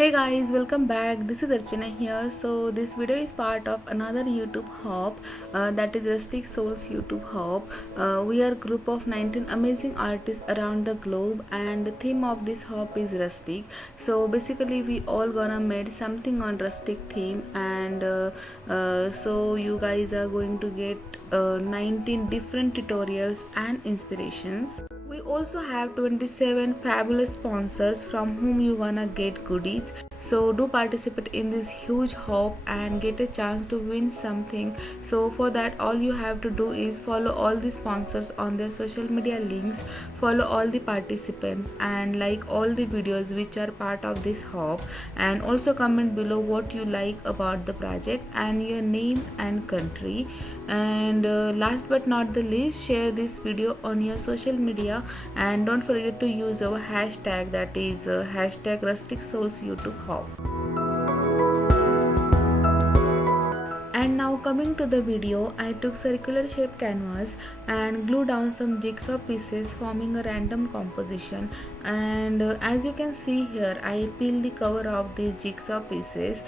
Hey guys, welcome back. This is Archana here. So this video is part of another YouTube hop, that is Rustic Souls YouTube hop. We are a group of 19 amazing artists around the globe, and the theme of this hop is rustic. So basically we all gonna made something on rustic theme, and so you guys are going to get 19 different tutorials and inspirations. We also have 27 fabulous sponsors from whom you gonna get goodies. So do participate in this huge hop and get a chance to win something. So for that, all you have to do is follow all the sponsors on their social media links, follow all the participants, and like all the videos which are part of this hop, and also comment below what you like about the project and your name and country. And last but not the least, share this video on your social media, and don't forget to use our hashtag, that is hashtag rustic souls youtube hop. And now coming to the video, I took circular shape canvas and glued down some jigsaw pieces forming a random composition. And as you can see here, I peel the cover of these jigsaw pieces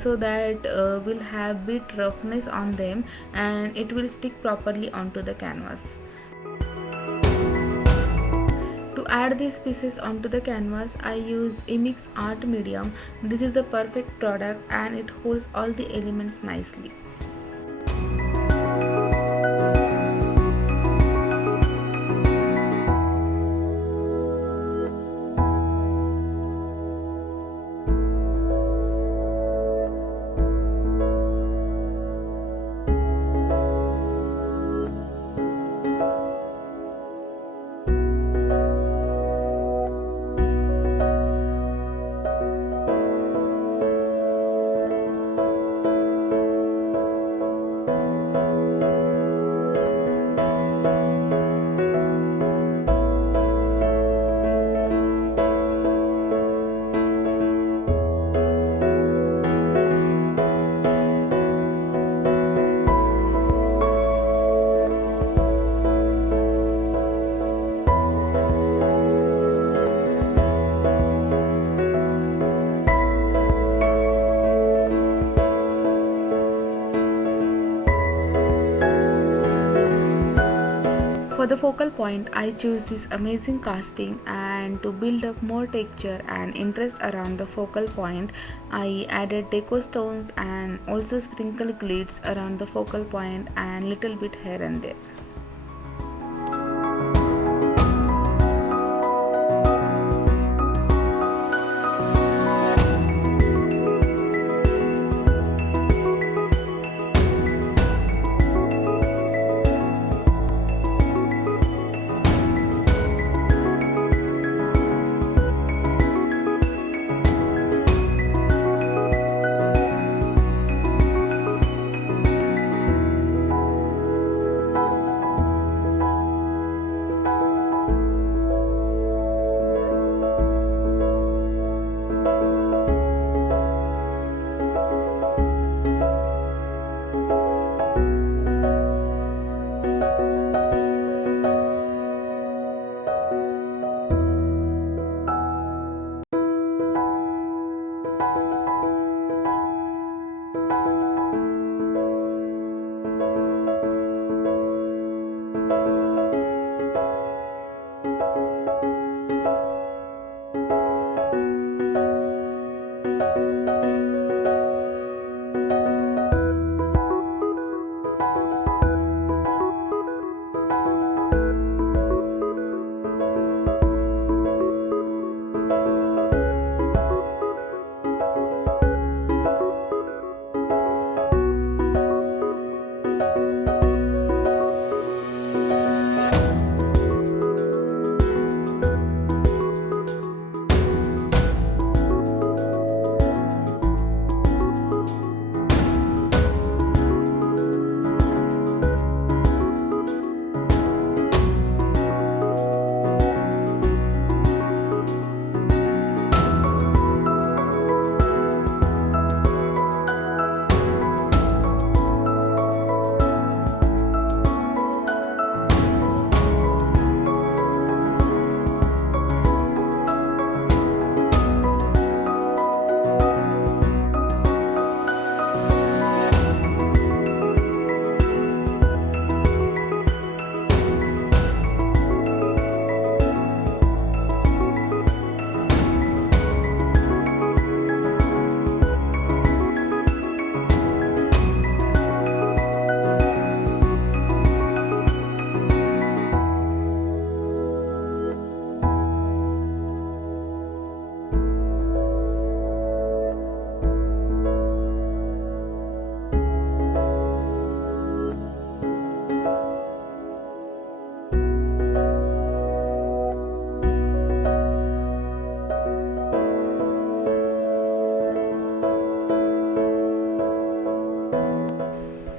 so that will have bit roughness on them and it will stick properly onto the canvas. To add these pieces onto the canvas, I use Immix art medium. This is the perfect product and it holds all the elements nicely. For the focal point, I choose this amazing casting, and to build up more texture and interest around the focal point, I added deco stones and also sprinkle glitz around the focal point and little bit here and there.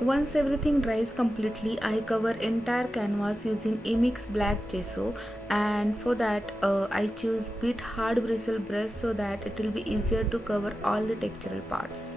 once everything dries completely, I cover entire canvas using Immix black gesso, and for that I choose bit hard bristle brush so that it will be easier to cover all the textural parts.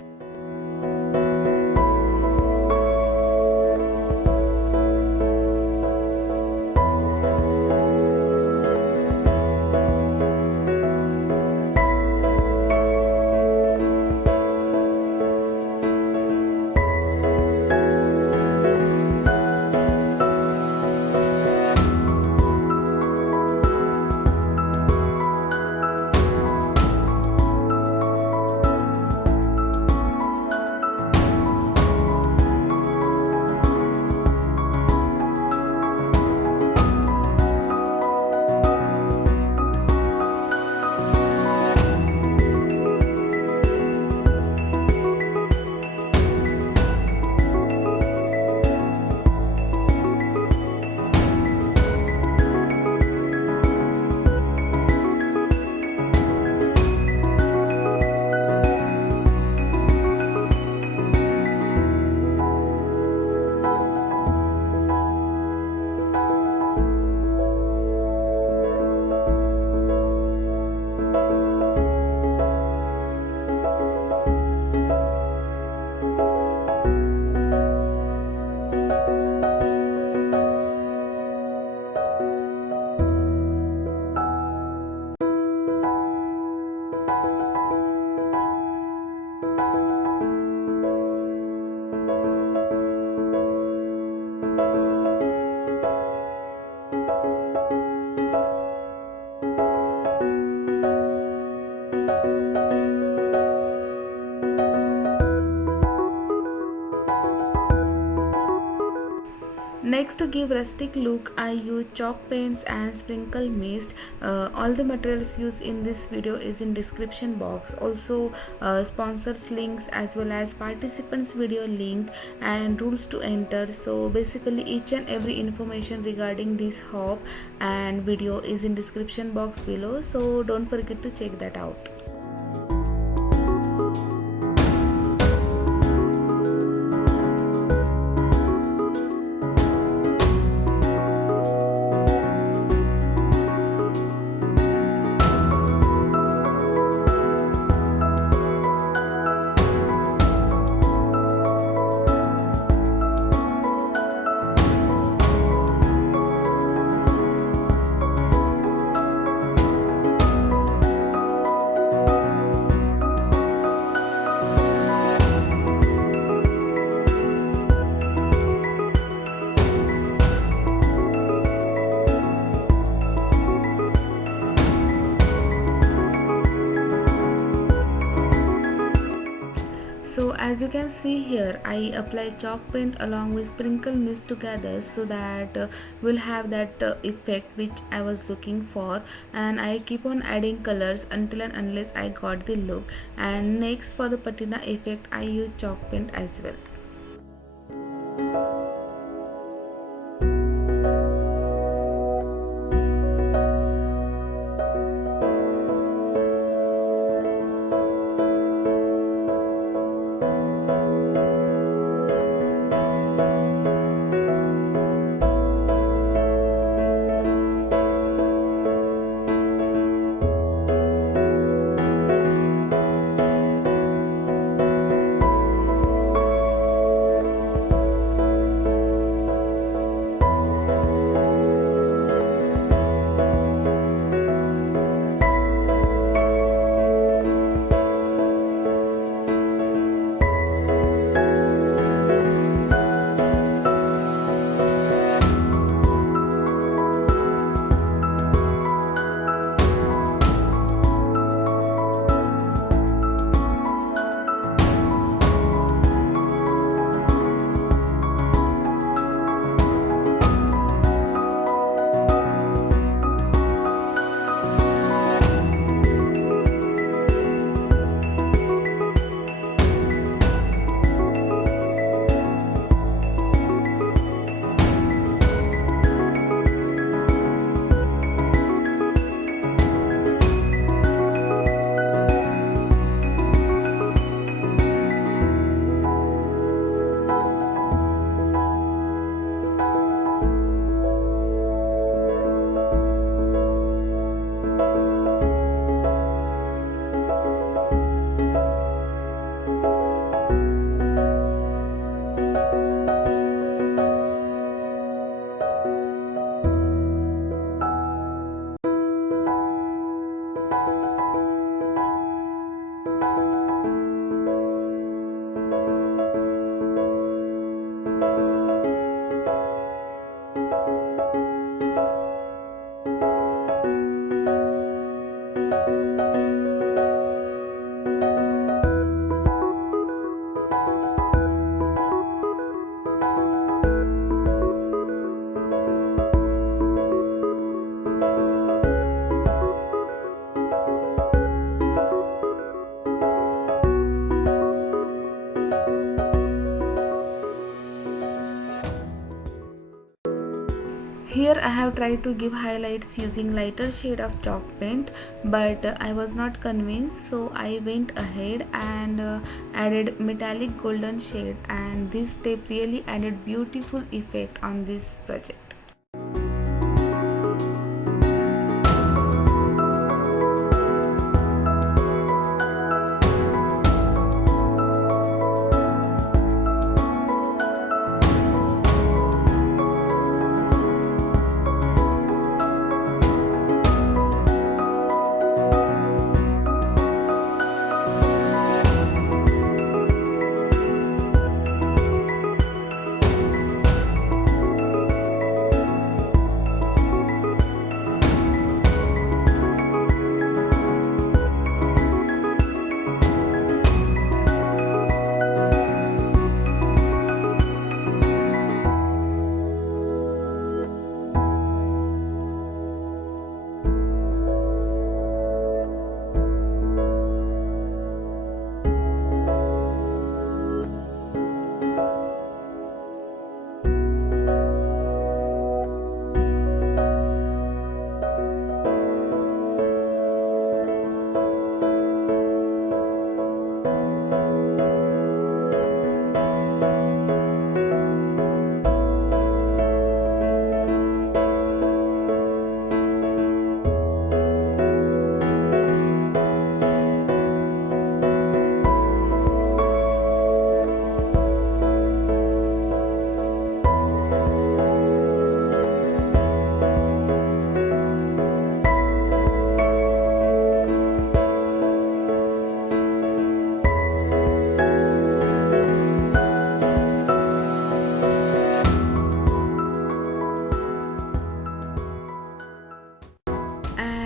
Next, to give rustic look, I use chalk paints and sprinkle mist. All the materials used in this video is in description box. Also sponsors links as well as participants video link and rules to enter. So basically each and every information regarding this hop and video is in description box below, so don't forget to check that out. So as you can see here, I apply chalk paint along with sprinkle mist together so that we'll have that effect which I was looking for, and I keep on adding colors until and unless I got the look. And next, for the patina effect, I use chalk paint as well. Here I have tried to give highlights using lighter shade of chalk paint, but I was not convinced, so I went ahead and added metallic golden shade, and this step really added beautiful effect on this project.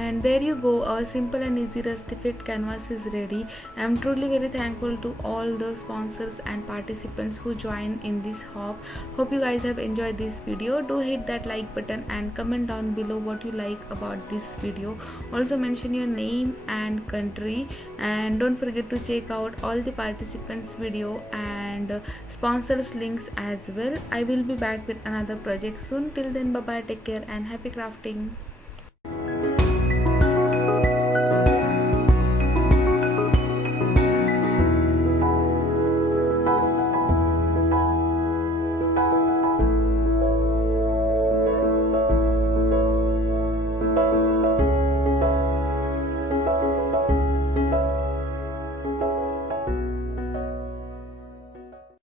And there you go, our simple and easy rusty fit canvas is ready. I am truly very thankful to all the sponsors and participants who joined in this hop. Hope you guys have enjoyed this video. Do hit that like button and comment down below what you like about this video. Also mention your name and country, and don't forget to check out all the participants video and sponsors links as well. I will be back with another project soon. Till then, bye bye, take care and happy crafting.